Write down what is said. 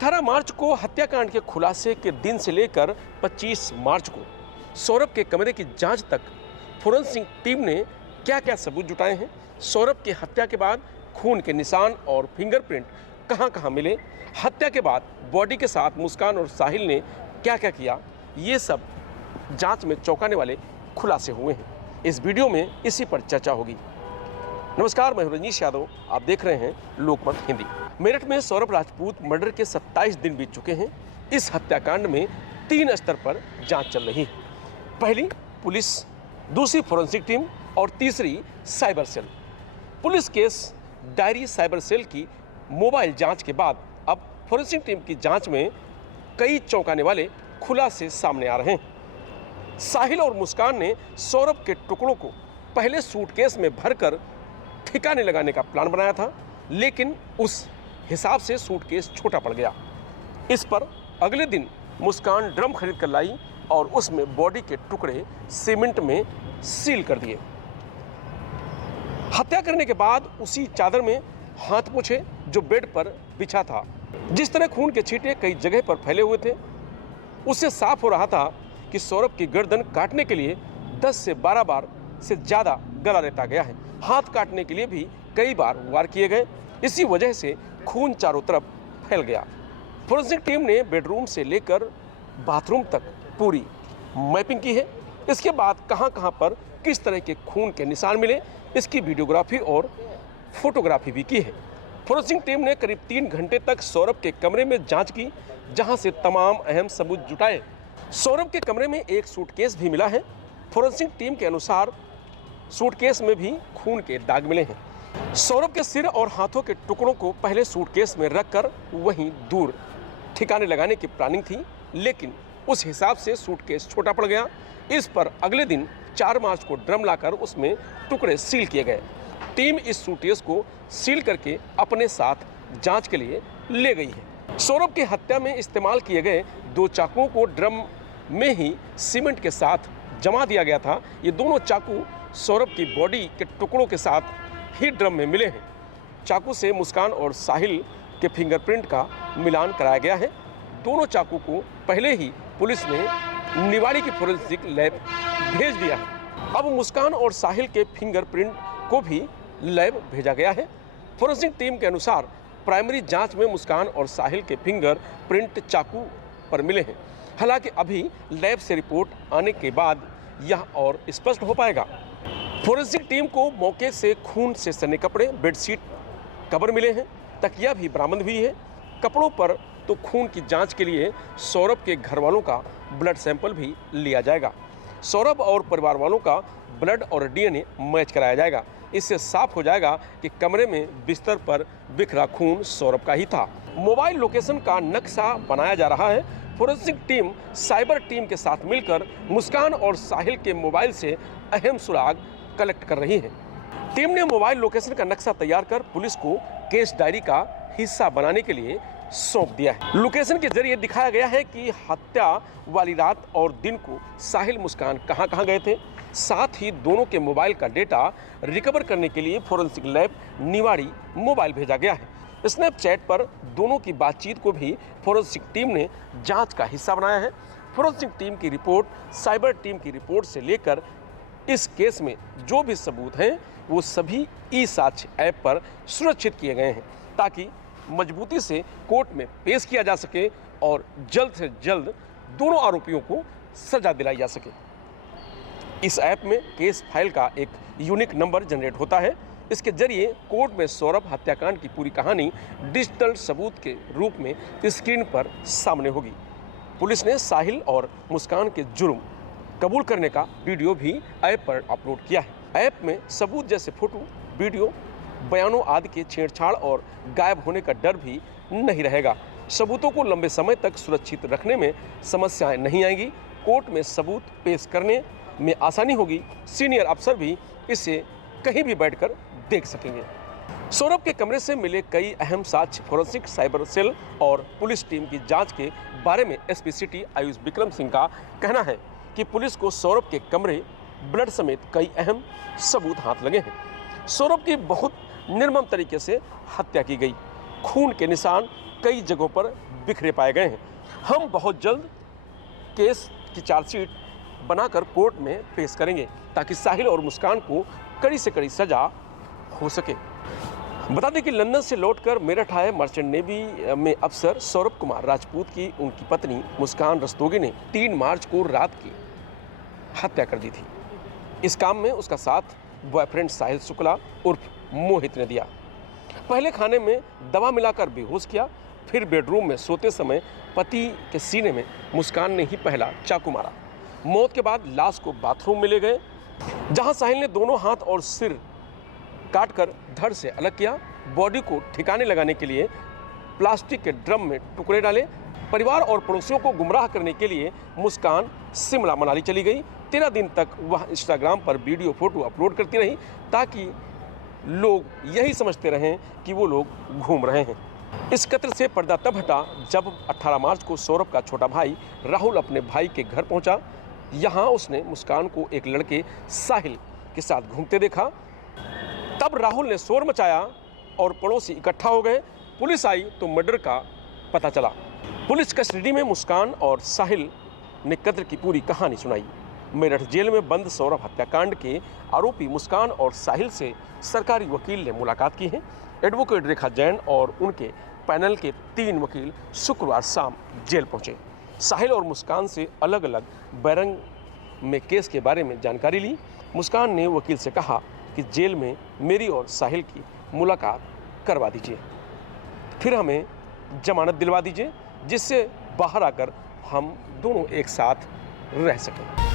18 मार्च को हत्याकांड के खुलासे के दिन से लेकर 25 मार्च को सौरभ के कमरे की जांच तक फोरेंसिक टीम ने क्या-क्या सबूत जुटाए हैं, सौरभ की हत्या के बाद खून के निशान और फिंगरप्रिंट कहां-कहां मिले, हत्या के बाद बॉडी के साथ मुस्कान और साहिल ने क्या-क्या किया, ये सब जांच में चौंकाने वाले खुलासे हुए हैं। इस वीडियो में इसी पर चर्चा होगी। नमस्कार, मैं रजनीश यादव, आप देख रहे हैं लोकमत हिंदी। मेरठ में सौरभ राजपूत मर्डर के 27 दिन बीत चुके हैं। इस हत्याकांड में 3 स्तर पर जांच चल रही है। पहली पुलिस, दूसरी फोरेंसिक टीम और तीसरी cyber cell. Police case diary cyber cell की मोबाइल जांच के बाद अब फोरेंसिक टीम की जांच में कई चौंकाने वाले खुलासे सामने आ रहे हैं। साहिल और मुस्कान ने सौरभ के टुकड़ों को पहले सूटकेस में भरकर ठिकाने लगाने का प्लान बनाया था, लेकिन उस हिसाब से सूटकेस छोटा पड़ गया। इस पर अगले दिन मुस्कान ड्रम खरीद कर लाई और उसमें बॉडी के टुकड़े सीमेंट में सील कर दिए। हत्या करने के बाद उसी चादर में हाथ पोंछे जो बेड पर बिछा था। जिस तरह खून के छींटे कई जगह पर फैले हुए थे, उससे साफ हो रहा था कि सौरभ की गर्दन काटने के लिए 10 से 12 बार से ज़्यादा गला रेता गया है। हाथ काटने के लिए भी कई बार वार किए गए। इसी वजह से खून चारों तरफ फैल गया। फोरेंसिक टीम ने बेडरूम से लेकर बाथरूम तक पूरी मैपिंग की है। इसके बाद कहां-कहां पर किस तरह के खून के निशान मिले, इसकी वीडियोग्राफी और फोटोग्राफी भी की है। फोरेंसिक टीम ने करीब 3 घंटे तक सौरभ के कमरे में जांच की, जहां से तमाम अहम सबूत जुटाए। सौरभ के कमरे में एक सूटकेस भी मिला है। फोरेंसिक टीम के अनुसार सूटकेस में भी खून के दाग मिले हैं। सौरभ के सिर और हाथों के टुकड़ों को पहले सूटकेस में रखकर वहीं दूर ठिकाने लगाने की प्लानिंग थी, लेकिन उस हिसाब से सूटकेस छोटा पड़ गया। इस पर अगले दिन 4 मार्च को ड्रम लाकर उसमें टुकड़े सील किए गए। टीम इस सूटकेस को सील करके अपने साथ जांच के लिए ले गई है। सौरभ की हत्या में इस्तेमाल किए गए 2 चाकुओं को ड्रम में ही सीमेंट के साथ जमा दिया गया था। ये दोनों चाकू सौरभ की बॉडी के टुकड़ों के साथ ही ड्रम में मिले हैं। चाकू से मुस्कान और साहिल के फिंगरप्रिंट का मिलान कराया गया है। दोनों चाकू को पहले ही पुलिस ने निवाड़ी की फोरेंसिक लैब भेज दिया है। अब मुस्कान और साहिल के फिंगरप्रिंट को भी लैब भेजा गया है। फोरेंसिक टीम के अनुसार प्राइमरी जांच में मुस्कान और साहिल के फिंगरप्रिंट चाकू पर मिले हैं। हालांकि अभी लैब से रिपोर्ट आने के बाद यह और स्पष्ट हो पाएगा। फोरेंसिक टीम को मौके से खून से सने कपड़े, बेडशीट, कवर मिले हैं। तकिया भी बरामद हुई है। कपड़ों पर तो खून की जांच के लिए सौरभ के घर वालों का ब्लड सैंपल भी लिया जाएगा। सौरभ और परिवार वालों का ब्लड और डीएनए मैच कराया जाएगा। इससे साफ हो जाएगा कि कमरे में बिस्तर पर बिखरा खून सौरभ का ही था। मोबाइल लोकेशन का नक्शा बनाया जा रहा है। फोरेंसिक टीम साइबर टीम के साथ मिलकर मुस्कान और साहिल के मोबाइल से अहम सुराग कलेक्ट कर रही है। टीम ने मोबाइल लोकेशन का नक्शा तैयार कर पुलिस को केस डायरी का हिस्सा बनाने के लिए सौंप दिया है। लोकेशन के जरिए दिखाया गया है कि हत्या वाली रात और दिन को साहिल मुस्कान कहां-कहां गए थे। साथ ही दोनों के मोबाइल का डेटा रिकवर करने के लिए फोरेंसिक लैब निवाड़ी मोबाइल भेजा गया है। स्नैपचैट पर दोनों की बातचीत को भी फोरेंसिक टीम ने जांच का हिस्सा बनाया है। फोरेंसिक टीम की रिपोर्ट साइबर टीम की रिपोर्ट से लेकर इस केस में जो भी सबूत हैं वो सभी ई-साक्ष्य ऐप पर सुरक्षित किए गए हैं, ताकि मजबूती से कोर्ट में पेश किया जा सके और जल्द से जल्द दोनों आरोपियों को सजा दिलाई जा सके। इस ऐप में केस फाइल का एक यूनिक नंबर जनरेट होता है। इसके जरिए कोर्ट में सौरभ हत्याकांड की पूरी कहानी डिजिटल सबूत के रूप में स्क्रीन पर सामने होगी। पुलिस ने साहिल और मुस्कान के जुर्म कबूल करने का वीडियो भी ऐप पर अपलोड किया है। ऐप में सबूत जैसे फोटो, वीडियो, बयानों आदि के छेड़छाड़ और गायब होने का डर भी नहीं रहेगा। सबूतों को लंबे समय तक सुरक्षित रखने में समस्याएं नहीं आएंगी। कोर्ट में सबूत पेश करने में आसानी होगी। सीनियर अफसर भी इसे कहीं भी बैठकर देख सकेंगे। सौरभ के कमरे से मिले कई अहम साक्ष्य फोरेंसिक साइबर सेल और पुलिस टीम की जांच के बारे में एसपी सिटी आयुष विक्रम सिंह का कहना है कि पुलिस को सौरभ के कमरे, ब्लड समेत कई अहम सबूत हाथ लगे हैं। सौरभ की बहुत निर्मम तरीके से हत्या की गई। खून के निशान कई जगहों पर बिखरे पाए गए हैं। हम बहुत जल्द केस की चार्जशीट बनाकर कोर्ट में पेश करेंगे ताकि साहिल और मुस्कान को कड़ी से कड़ी सजा हो सके। बता दें कि लंदन से लौटकर मेरठ आए मर्चेंट नेवी में अफसर सौरभ कुमार राजपूत की उनकी पत्नी मुस्कान रस्तोगी ने 3 मार्च को रात की हत्या कर दी थी। इस काम में उसका साथ बॉयफ्रेंड साहिल शुक्ला उर्फ मोहित ने दिया। पहले खाने में दवा मिलाकर बेहोश किया, फिर बेडरूम में सोते समय पति के सीने में मुस्कान ने ही पहला चाकू मारा। मौत के बाद लाश को बाथरूम में ले गए, जहां साहिल ने दोनों हाथ और सिर काटकर धड़ से अलग किया। बॉडी को ठिकाने लगाने के लिए प्लास्टिक के ड्रम में टुकड़े डाले। परिवार और पड़ोसियों को गुमराह करने के लिए मुस्कान शिमला मनाली चली गई। 13 दिन तक वह इंस्टाग्राम पर वीडियो फोटो अपलोड करती रही ताकि लोग यही समझते रहें कि वो लोग घूम रहे हैं। इस कत्ल से पर्दा तब हटा जब 18 मार्च को सौरभ का छोटा भाई राहुल अपने भाई के घर पहुंचा। यहाँ उसने मुस्कान को एक लड़के साहिल के साथ घूमते देखा। तब राहुल ने शोर मचाया और पड़ोसी इकट्ठा हो गए। पुलिस आई तो मर्डर का पता चला। पुलिस कस्टडी में मुस्कान और साहिल ने कत्ल की पूरी कहानी सुनाई। मेरठ जेल में बंद सौरभ हत्याकांड के आरोपी मुस्कान और साहिल से सरकारी वकील ने मुलाकात की है। एडवोकेट रेखा जैन और उनके पैनल के 3 वकील शुक्रवार शाम जेल पहुंचे। साहिल और मुस्कान से अलग अलग बैरंग में केस के बारे में जानकारी ली। मुस्कान ने वकील से कहा कि जेल में मेरी और साहिल की मुलाकात करवा दीजिए, फिर हमें जमानत दिलवा दीजिए, जिससे बाहर आकर हम दोनों एक साथ रह सकें।